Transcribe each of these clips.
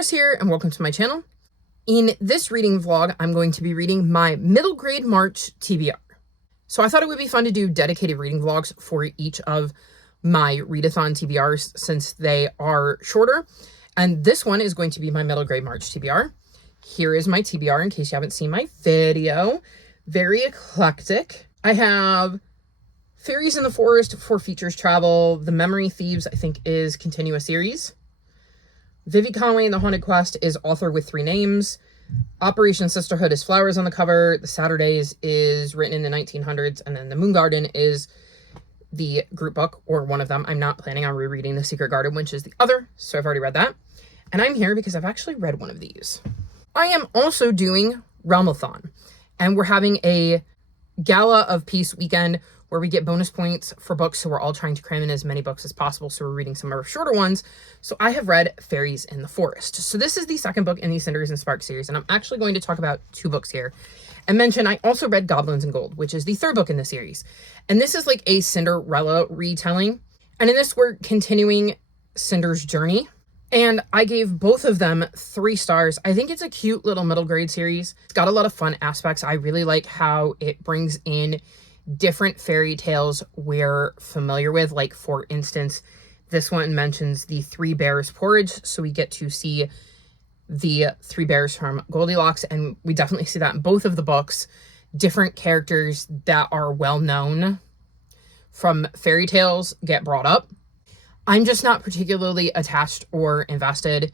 Chris here, and welcome to my channel. In this reading vlog, I'm going to be reading my middle grade March TBR. So I thought it would be fun to do dedicated reading vlogs for each of my readathon TBRs since they are shorter. And this one is going to be my middle grade March TBR. Here is my TBR in case you haven't seen my video. Very eclectic. I have Fairies in the Forest, 4 features travel. The Memory Thieves, I think, is continuous series. Vivi Conway in The Haunted Quest is author with 3 names. Operation Sisterhood is flowers on the cover. The Saturdays is written in the 1900s. And then The Moon Garden is the group book, or one of them. I'm not planning on rereading The Secret Garden, which is the other, so I've already read that. And I'm here because I've actually read one of these. I am also doing Realmathon, and we're having a Gala of Peace weekend where we get bonus points for books, so we're all trying to cram in as many books as possible, so we're reading some of our shorter ones. So I have read Fairies in the Forest. So this is the second book in the Cinders and Sparks series, and I'm actually going to talk about 2 books here. And mention I also read Goblins in Gold, which is the 3rd book in the series. And this is like a Cinderella retelling. And in this, we're continuing Cinder's journey. And I gave both of them 3 stars. I think it's a cute little middle grade series. It's got a lot of fun aspects. I really like how it brings in different fairy tales we're familiar with. Like, for instance, this one mentions the 3 bears porridge. So we get to see the 3 bears from Goldilocks. And we definitely see that in both of the books. Different characters that are well known from fairy tales get brought up. I'm just not particularly attached or invested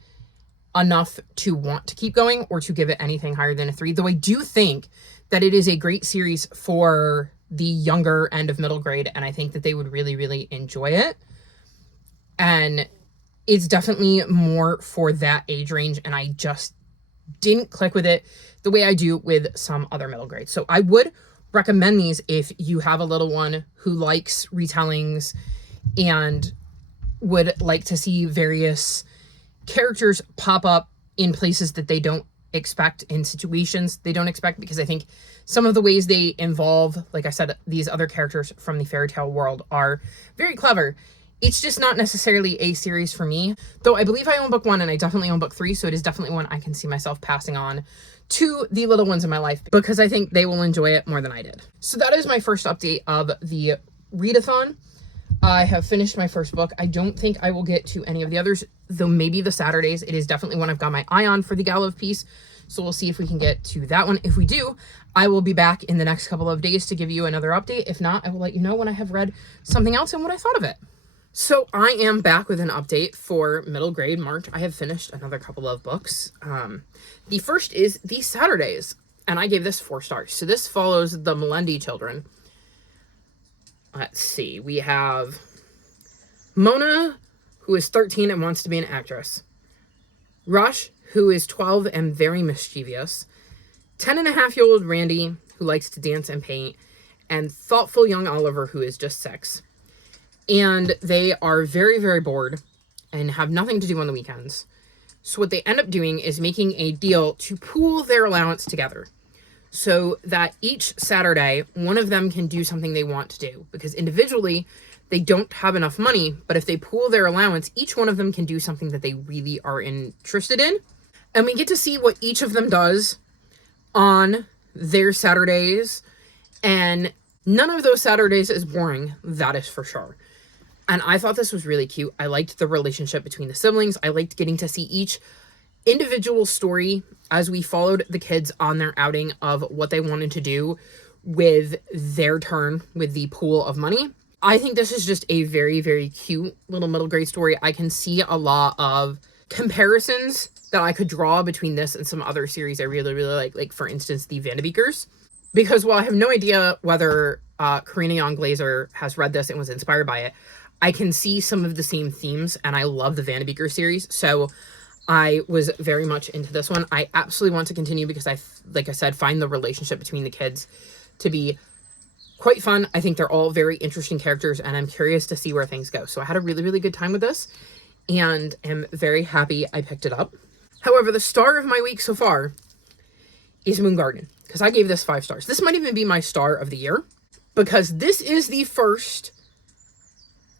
enough to want to keep going or to give it anything higher than a 3. Though I do think that it is a great series for the younger end of middle grade, and I think that they would really, really enjoy it. And it's definitely more for that age range, and I just didn't click with it the way I do with some other middle grades. So I would recommend these if you have a little one who likes retellings and would like to see various characters pop up in places that they don't expect, in situations they don't expect, because I think some of the ways they involve, like I said, these other characters from the fairy tale world are very clever. It's just not necessarily a series for me, though I believe I own book 1 and I definitely own book 3, so it is definitely one I can see myself passing on to the little ones in my life because I think they will enjoy it more than I did. So that is my first update of the readathon. I have finished my first book. I don't think I will get to any of the others, though maybe the Saturdays. It is definitely one I've got my eye on for the Gala of Peace, so we'll see if we can get to that one. If we do, I will be back in the next couple of days to give you another update. If not, I will let you know when I have read something else and what I thought of it. So I am back with an update for middle grade March. I have finished another couple of books. The first is The Saturdays, and I gave this 4 stars. So this follows the Melendi children. Let's see. We have Mona, who is 13 and wants to be an actress. Rush, who is 12 and very mischievous. 10-and-a-half-year-old Randy, who likes to dance and paint. And thoughtful young Oliver, who is just 6. And they are very, very bored and have nothing to do on the weekends. So what they end up doing is making a deal to pool their allowance together, so that each Saturday, one of them can do something they want to do. Because individually, they don't have enough money, but if they pool their allowance, each one of them can do something that they really are interested in. And we get to see what each of them does on their Saturdays. And none of those Saturdays is boring, that is for sure. And I thought this was really cute. I liked the relationship between the siblings. I liked getting to see each individual story as we followed the kids on their outing of what they wanted to do with their turn with the pool of money. I think this is just a very, very cute little middle grade story. I can see a lot of comparisons that I could draw between this and some other series I really, really like for instance, the Vanderbeekers. Because while I have no idea whether Karina Young Glazer has read this and was inspired by it, I can see some of the same themes, and I love the Vanderbeeker series. So I was very much into this one. I absolutely want to continue because like I said, find the relationship between the kids to be quite fun. I think they're all very interesting characters, and I'm curious to see where things go. So I had a really, really good time with this, and am very happy I picked it up. However, the star of my week so far is Moon Garden, because I gave this 5 stars. This might even be my star of the year, because this is the first,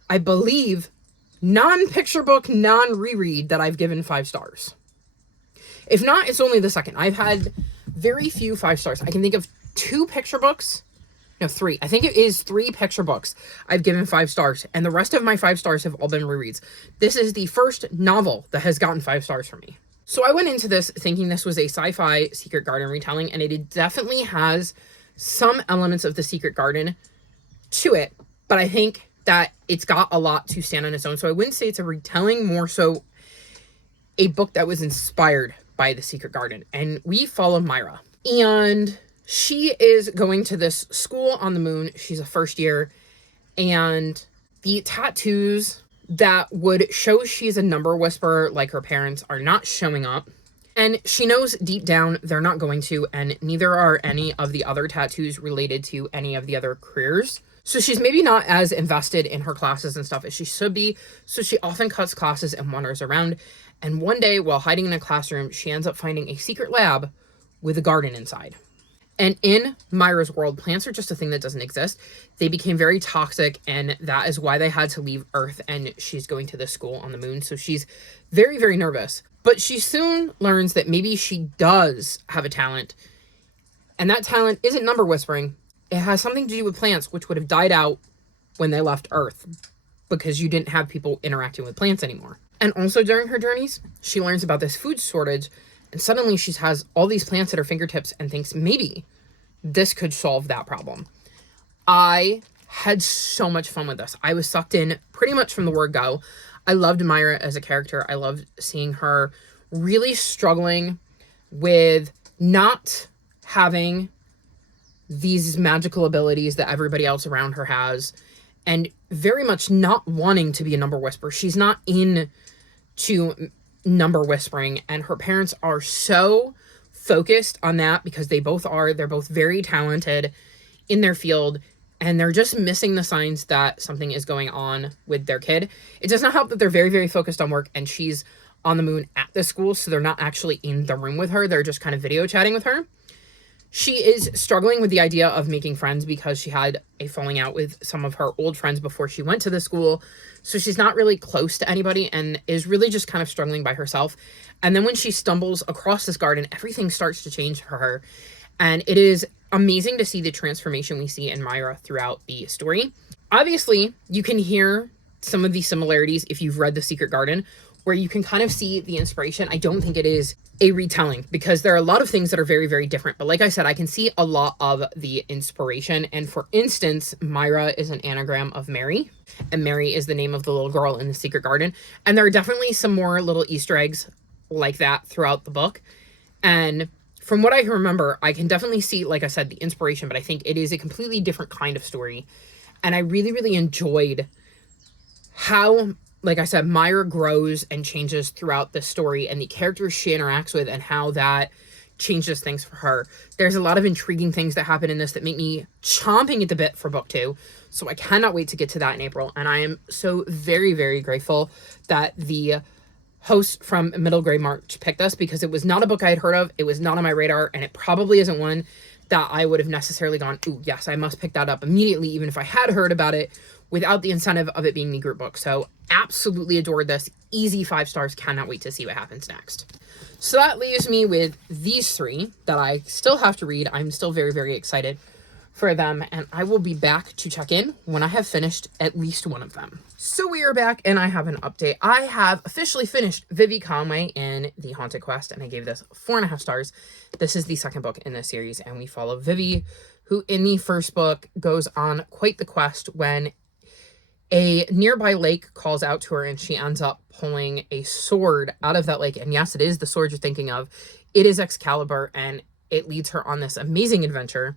I believe, non-picture book, non-reread that I've given 5 stars. If not, it's only the second. I've had very few 5 stars. I can think of 2 picture books. No, 3. I think it is 3 picture books I've given 5 stars. And the rest of my 5 stars have all been rereads. This is the first novel that has gotten 5 stars from me. So I went into this thinking this was a sci-fi Secret Garden retelling. And it definitely has some elements of the Secret Garden to it. But I think that it's got a lot to stand on its own. So I wouldn't say it's a retelling, more so a book that was inspired by the Secret Garden. And we follow Myra. And she is going to this school on the moon. She's a first year. And the tattoos that would show she's a number whisperer like her parents are not showing up. And she knows deep down they're not going to, and neither are any of the other tattoos related to any of the other careers. So she's maybe not as invested in her classes and stuff as she should be. So she often cuts classes and wanders around. And one day, while hiding in a classroom, she ends up finding a secret lab with a garden inside. And in Myra's world, plants are just a thing that doesn't exist. They became very toxic, and that is why they had to leave Earth, and she's going to this school on the moon. So she's very, very nervous. But she soon learns that maybe she does have a talent, and that talent isn't number whispering. It has something to do with plants, which would have died out when they left Earth because you didn't have people interacting with plants anymore. And also during her journeys, she learns about this food shortage, and suddenly she has all these plants at her fingertips and thinks maybe this could solve that problem. I had so much fun with this. I was sucked in pretty much from the word go. I loved Myra as a character. I loved seeing her really struggling with not having these magical abilities that everybody else around her has, and very much not wanting to be a number whisperer. She's not into number whispering, and her parents are so focused on that because they're both very talented in their field, and they're just missing the signs that something is going on with their kid. It does not help that they're very, very focused on work, and she's on the moon at the school, so they're not actually in the room with her. They're just kind of video chatting with her. She is struggling with the idea of making friends because she had a falling out with some of her old friends before she went to the school. So she's not really close to anybody and is really just kind of struggling by herself. And then when she stumbles across this garden, everything starts to change for her. And it is amazing to see the transformation we see in Myra throughout the story. Obviously, you can hear some of the similarities if you've read The Secret Garden, where you can kind of see the inspiration. I don't think it is a retelling because there are a lot of things that are very, very different. But like I said, I can see a lot of the inspiration. And for instance, Myra is an anagram of Mary, and Mary is the name of the little girl in The Secret Garden. And there are definitely some more little Easter eggs like that throughout the book. And from what I remember, I can definitely see, like I said, the inspiration, but I think it is a completely different kind of story. And I really, really enjoyed how, like I said, Myra grows and changes throughout the story and the characters she interacts with and how that changes things for her. There's a lot of intriguing things that happen in this that make me chomping at the bit for book 2. So I cannot wait to get to that in April. And I am so very, very grateful that the host from Middle Grade March picked this because it was not a book I had heard of. It was not on my radar, and it probably isn't one that I would have necessarily gone, ooh, yes, I must pick that up immediately, even if I had heard about it, without the incentive of it being the group book. So absolutely adored this. Easy 5 stars. Cannot wait to see what happens next. So that leaves me with these 3 that I still have to read. I'm still very, very excited for them, and I will be back to check in when I have finished at least one of them. So we are back, and I have an update. I have officially finished Vivi Conway in The Haunted Quest, and I gave this 4.5 stars. This is the second book in this series, and we follow Vivi, who in the first book goes on quite the quest when a nearby lake calls out to her, and she ends up pulling a sword out of that lake. And yes, it is the sword you're thinking of. It is Excalibur, and it leads her on this amazing adventure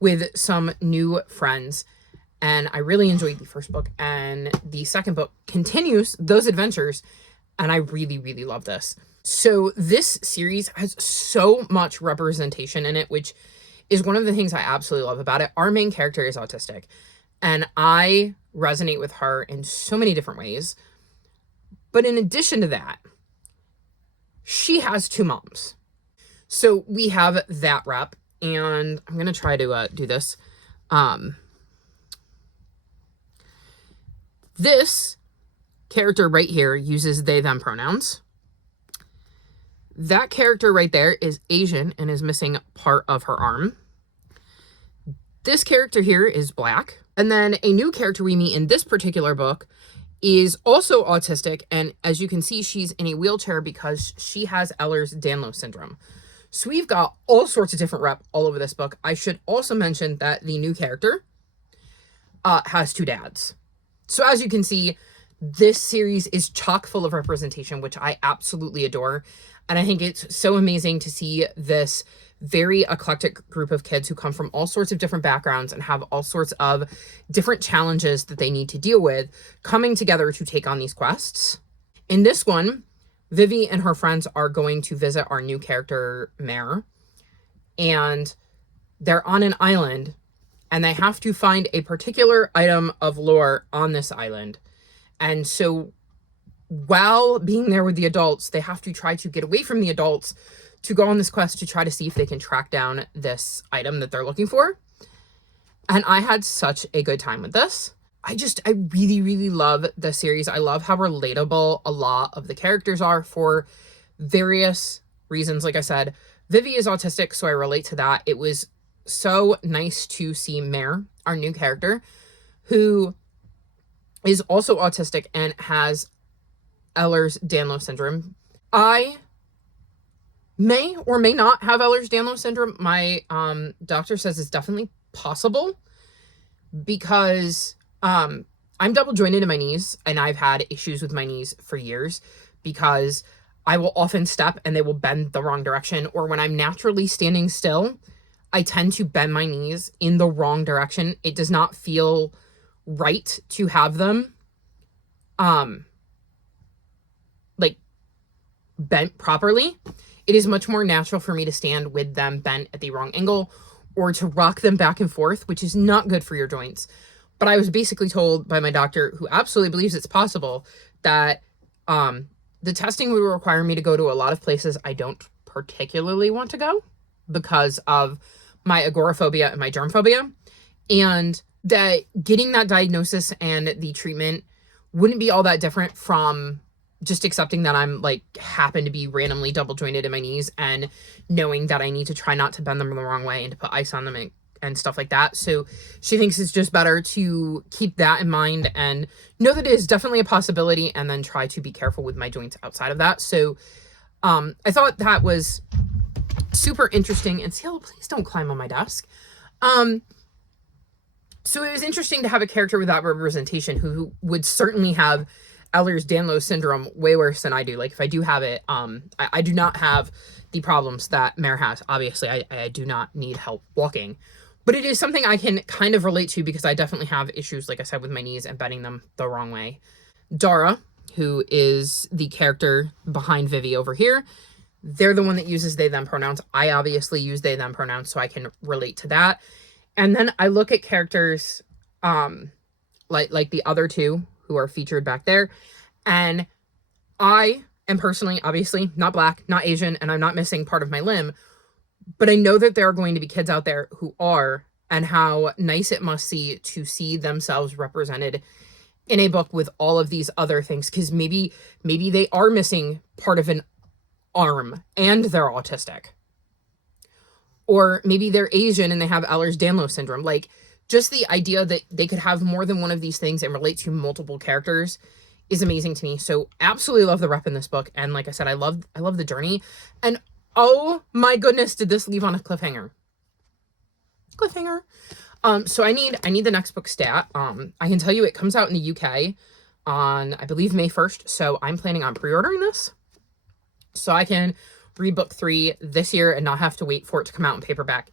with some new friends. And I really enjoyed the first book, and the second book continues those adventures, and I really, really love this. So this series has so much representation in it, which is one of the things I absolutely love about it. Our main character is autistic, and I resonate with her in so many different ways. But in addition to that, she has 2 moms. So we have that rep, and I'm going to try to do this. This character right here uses they, them pronouns. That character right there is Asian and is missing part of her arm. This character here is Black. And then a new character we meet in this particular book is also autistic. And as you can see, she's in a wheelchair because she has Ehlers-Danlos syndrome. So we've got all sorts of different rep all over this book. I should also mention that the new character has 2 dads. So as you can see, this series is chock full of representation, which I absolutely adore. And I think it's so amazing to see this very eclectic group of kids who come from all sorts of different backgrounds and have all sorts of different challenges that they need to deal with coming together to take on these quests. In this one, Vivi and her friends are going to visit our new character, Mare, and they're on an island and they have to find a particular item of lore on this island. And so while being there with the adults, they have to try to get away from the adults to go on this quest to try to see if they can track down this item that they're looking for. And I had such a good time with this. I really, really love the series. I love how relatable a lot of the characters are for various reasons. Like I said, Vivi is autistic, so I relate to that. It was so nice to see Mare, our new character, who is also autistic and has Ehlers-Danlos syndrome. I may or may not have Ehlers-Danlos syndrome. My doctor says it's definitely possible because I'm double jointed in my knees, and I've had issues with my knees for years because I will often step and they will bend the wrong direction, or when I'm naturally standing still, I tend to bend my knees in the wrong direction. It does not feel right to have them like bent properly. It is much more natural for me to stand with them bent at the wrong angle or to rock them back and forth, which is not good for your joints. But I was basically told by my doctor, who absolutely believes it's possible, that the testing would require me to go to a lot of places I don't particularly want to go because of my agoraphobia and my germ phobia, and that getting that diagnosis and the treatment wouldn't be all that different from just accepting that I'm like happen to be randomly double jointed in my knees and knowing that I need to try not to bend them the wrong way and to put ice on them and stuff like that. So she thinks it's just better to keep that in mind and know that it is definitely a possibility, and then try to be careful with my joints outside of that. So I thought that was super interesting. And Cielo, please don't climb on my desk. So it was interesting to have a character with that representation who would certainly have Ehlers-Danlos syndrome way worse than I do. Like if I do have it, I do not have the problems that Mare has. Obviously, I do not need help walking, but it is something I can kind of relate to because I definitely have issues, like I said, with my knees and bending them the wrong way. Dara, who is the character behind Vivi over here, they're the one that uses they, them pronouns. I obviously use they, them pronouns, so I can relate to that. And then I look at characters like the other two who are featured back there, and I am personally, obviously, not Black, not Asian, and I'm not missing part of my limb, but I know that there are going to be kids out there who are, and how nice it must be to see themselves represented in a book with all of these other things, because maybe they are missing part of an arm and they're autistic. Or maybe they're Asian and they have Ehlers-Danlos syndrome. Like, just the idea that they could have more than one of these things and relate to multiple characters is amazing to me. So absolutely love the rep in this book. And like I said, I love the journey. And oh my goodness, did this leave on a cliffhanger? So I need the next book stat. I can tell you it comes out in the UK on, I believe, May 1st. So I'm planning on pre-ordering this so I can read book 3 this year and not have to wait for it to come out in paperback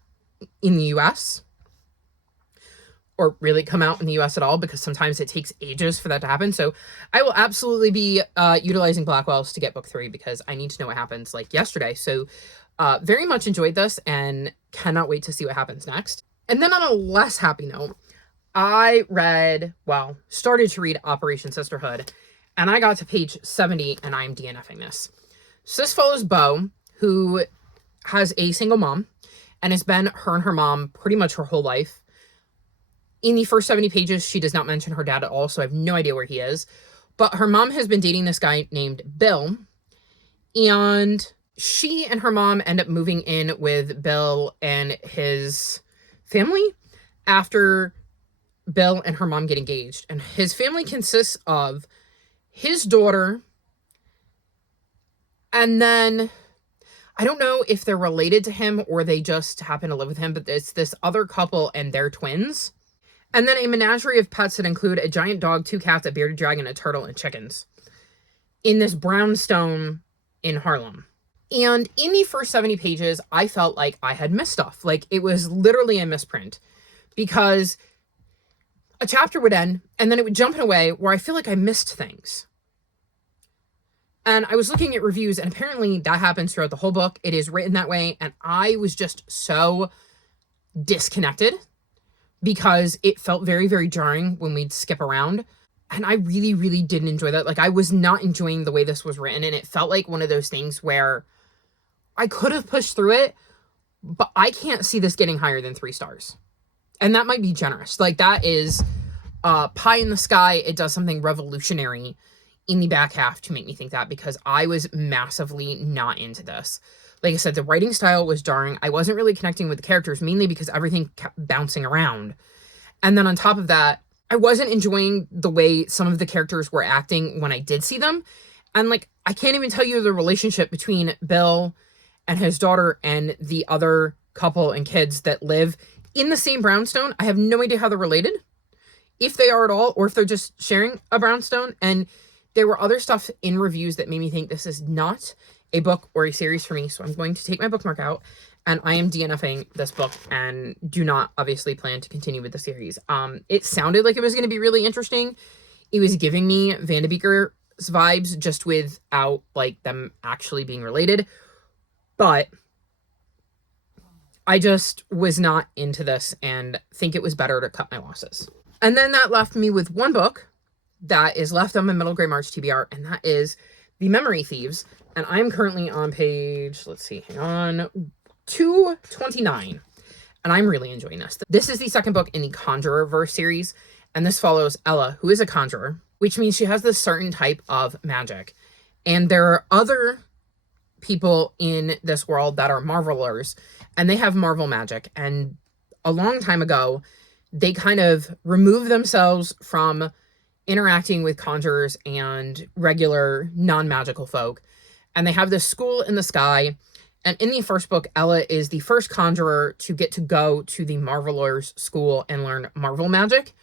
in the US, or really come out in the US at all, because sometimes it takes ages for that to happen. So I will absolutely be utilizing Blackwell's to get book 3 because I need to know what happens like yesterday. So very much enjoyed this and cannot wait to see what happens next. And then on a less happy note, I started to read Operation Sisterhood, and I got to page 70 and I'm DNFing this. So this follows Bo, who has a single mom and has been her and her mom pretty much her whole life. In the first 70 pages, she does not mention her dad at all, so I have no idea where he is. But her mom has been dating this guy named Bill, and she and her mom end up moving in with Bill and his family after Bill and her mom get engaged. And his family consists of his daughter, and then I don't know if they're related to him or they just happen to live with him, but it's this other couple and their twins. And then a menagerie of pets that include a giant dog, 2 cats, a bearded dragon, a turtle, and chickens in this brownstone in Harlem. And in the first 70 pages, I felt like I had missed stuff. Like, it was literally a misprint, because a chapter would end and then it would jump in a way where I feel like I missed things. And I was looking at reviews, and apparently that happens throughout the whole book. It is written that way. And I was just so disconnected because it felt very, very jarring when we'd skip around. And I really, really didn't enjoy that. Like, I was not enjoying the way this was written. And it felt like one of those things where I could have pushed through it, but I can't see this getting higher than 3 stars. And that might be generous. Like, that is pie in the sky. It does something revolutionary in the back half to make me think that, because I was massively not into this. Like I said, the writing style was jarring. I wasn't really connecting with the characters, mainly because everything kept bouncing around. And then on top of that, I wasn't enjoying the way some of the characters were acting when I did see them. And like, I can't even tell you the relationship between Bill and his daughter and the other couple and kids that live in the same brownstone. I have no idea how they're related, if they are at all, or if they're just sharing a brownstone. And there were other stuff in reviews that made me think this is not a book or a series for me. So I'm going to take my bookmark out and I am DNFing this book and do not obviously plan to continue with the series. It sounded like it was going to be really interesting. It was giving me Van de Beeker's vibes, just without like them actually being related. But I just was not into this and think it was better to cut my losses. And then that left me with one book that is left on my middle grade March TBR, and that is The Memory Thieves. And I'm currently on page, let's see, hang on, 229. And I'm really enjoying this. This is the second book in the Conjurer verse series, and this follows Ella, who is a conjurer, which means she has this certain type of magic. And there are other people in this world that are marvelers, and they have marvel magic. And a long time ago, they kind of removed themselves from interacting with conjurers and regular non-magical folk. And they have this school in the sky. And in the first book, Ella is the first conjurer to get to go to the Marvelers school and learn Marvel magic.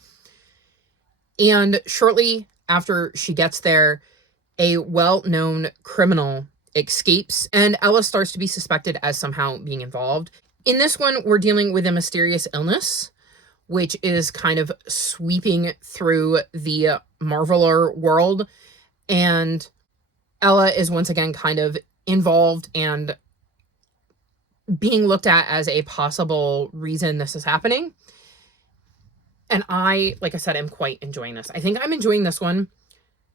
And shortly after she gets there, a well-known criminal escapes, and Ella starts to be suspected as somehow being involved. In this one, we're dealing with a mysterious illness, which is kind of sweeping through the Marveler world. And Ella is once again kind of involved and being looked at as a possible reason this is happening. And I, like I said, am quite enjoying this. I think I'm enjoying this one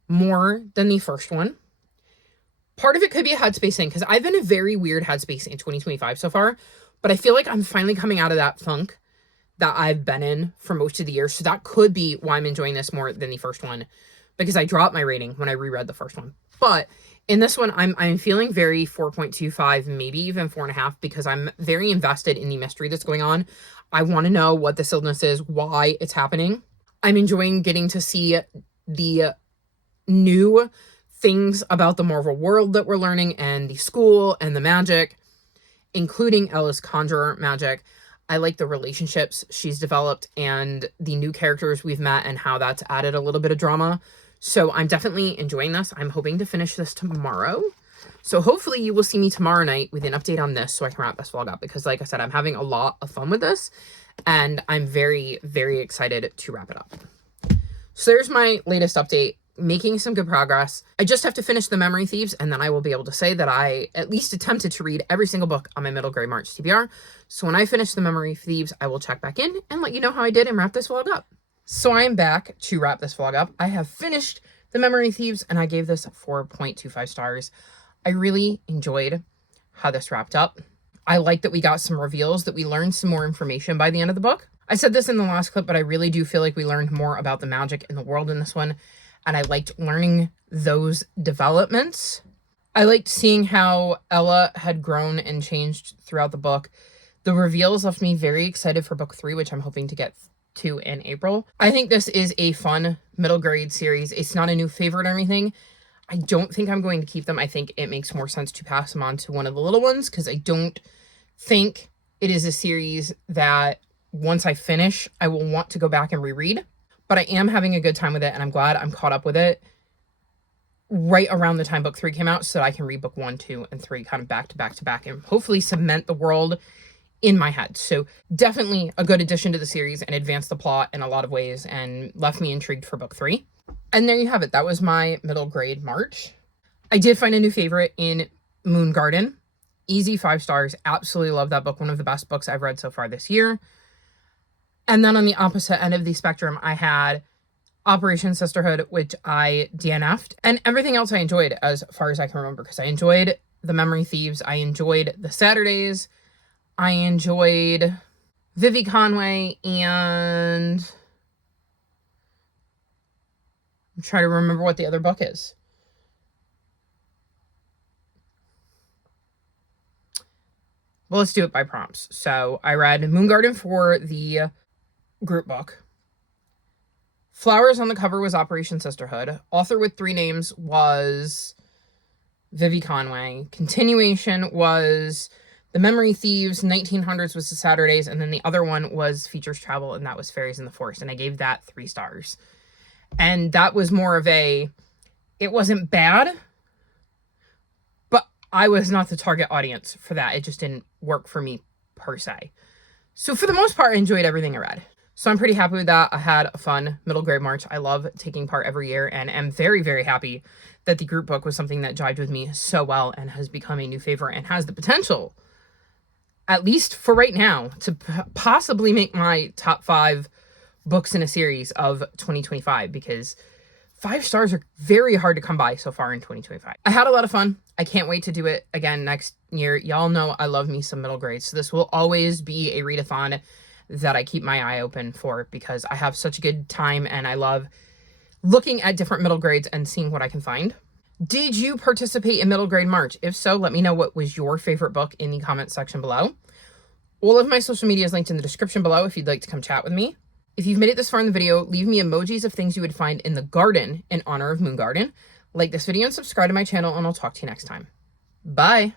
more than the first one. Part of it could be a headspace thing, because I've been in a very weird headspace in 2025 so far, but I feel like I'm finally coming out of that funk that I've been in for most of the year. So that could be why I'm enjoying this more than the first one, because I dropped my rating when I reread the first one. But in this one, I'm feeling very 4.25, maybe even 4.5, because I'm very invested in the mystery that's going on. I want to know what this illness is, why it's happening. I'm enjoying getting to see the new things about the Marvel world that we're learning, and the school and the magic, including Ella's conjurer magic. I like the relationships she's developed and the new characters we've met and how that's added a little bit of drama. So I'm definitely enjoying this. I'm hoping to finish this tomorrow. So hopefully you will see me tomorrow night with an update on this so I can wrap this vlog up, because like I said, I'm having a lot of fun with this and I'm very, very excited to wrap it up. So there's my latest update. Making some good progress. I just have to finish The Memory Thieves, and then I will be able to say that I at least attempted to read every single book on my middle grade March TBR. So when I finish The Memory Thieves, I will check back in and let you know how I did and wrap this vlog up. So I am back to wrap this vlog up. I have finished The Memory Thieves, and I gave this 4.25 stars. I really enjoyed how this wrapped up. I like that we got some reveals, that we learned some more information by the end of the book. I said this in the last clip, but I really do feel like we learned more about the magic in the world in this one. And I liked learning those developments. I liked seeing how Ella had grown and changed throughout the book. The reveals left me very excited for book 3, which I'm hoping to get to in April. I think this is a fun middle grade series. It's not a new favorite or anything. I don't think I'm going to keep them. I think it makes more sense to pass them on to one of the little ones, because I don't think it is a series that once I finish, I will want to go back and reread. But I am having a good time with it, and I'm glad I'm caught up with it right around the time book 3 came out, so I can read book 1, 2, and 3 kind of back to back to back and hopefully cement the world in my head. So definitely a good addition to the series and advanced the plot in a lot of ways and left me intrigued for book 3. And there you have it. That was my middle grade March. I did find a new favorite in Moon Garden. Easy 5 stars. Absolutely love that book. One of the best books I've read so far this year. And then on the opposite end of the spectrum, I had Operation Sisterhood, which I DNF'd. And everything else I enjoyed as far as I can remember, because I enjoyed The Memory Thieves. I enjoyed The Saturdays. I enjoyed Vivi Conway, and I'm trying to remember what the other book is. Well, let's do it by prompts. So I read Moon Garden for the group book. Flowers on the cover was Operation Sisterhood. Author with 3 names was Vivi Conway. Continuation was The Memory Thieves. 1900s was The Saturdays. And then the other one was Features Travel, and that was Fairies in the Forest. And I gave that 3 stars. And that was more of a, it wasn't bad, but I was not the target audience for that. It just didn't work for me per se. So for the most part, I enjoyed everything I read. So I'm pretty happy with that. I had a fun middle grade March. I love taking part every year, and am very, very happy that the group book was something that jived with me so well and has become a new favorite and has the potential, at least for right now, to possibly make my top 5 books in a series of 2025, because 5 stars are very hard to come by so far in 2025. I had a lot of fun. I can't wait to do it again next year. Y'all know I love me some middle grades, so this will always be a readathon that I keep my eye open for, because I have such a good time and I love looking at different middle grades and seeing what I can find. Did you participate in middle grade March? If so, let me know what was your favorite book in the comments section below. All of my social media is linked in the description below if you'd like to come chat with me. If you've made it this far in the video, leave me emojis of things you would find in the garden in honor of Moon Garden. Like this video and subscribe to my channel, and I'll talk to you next time. Bye!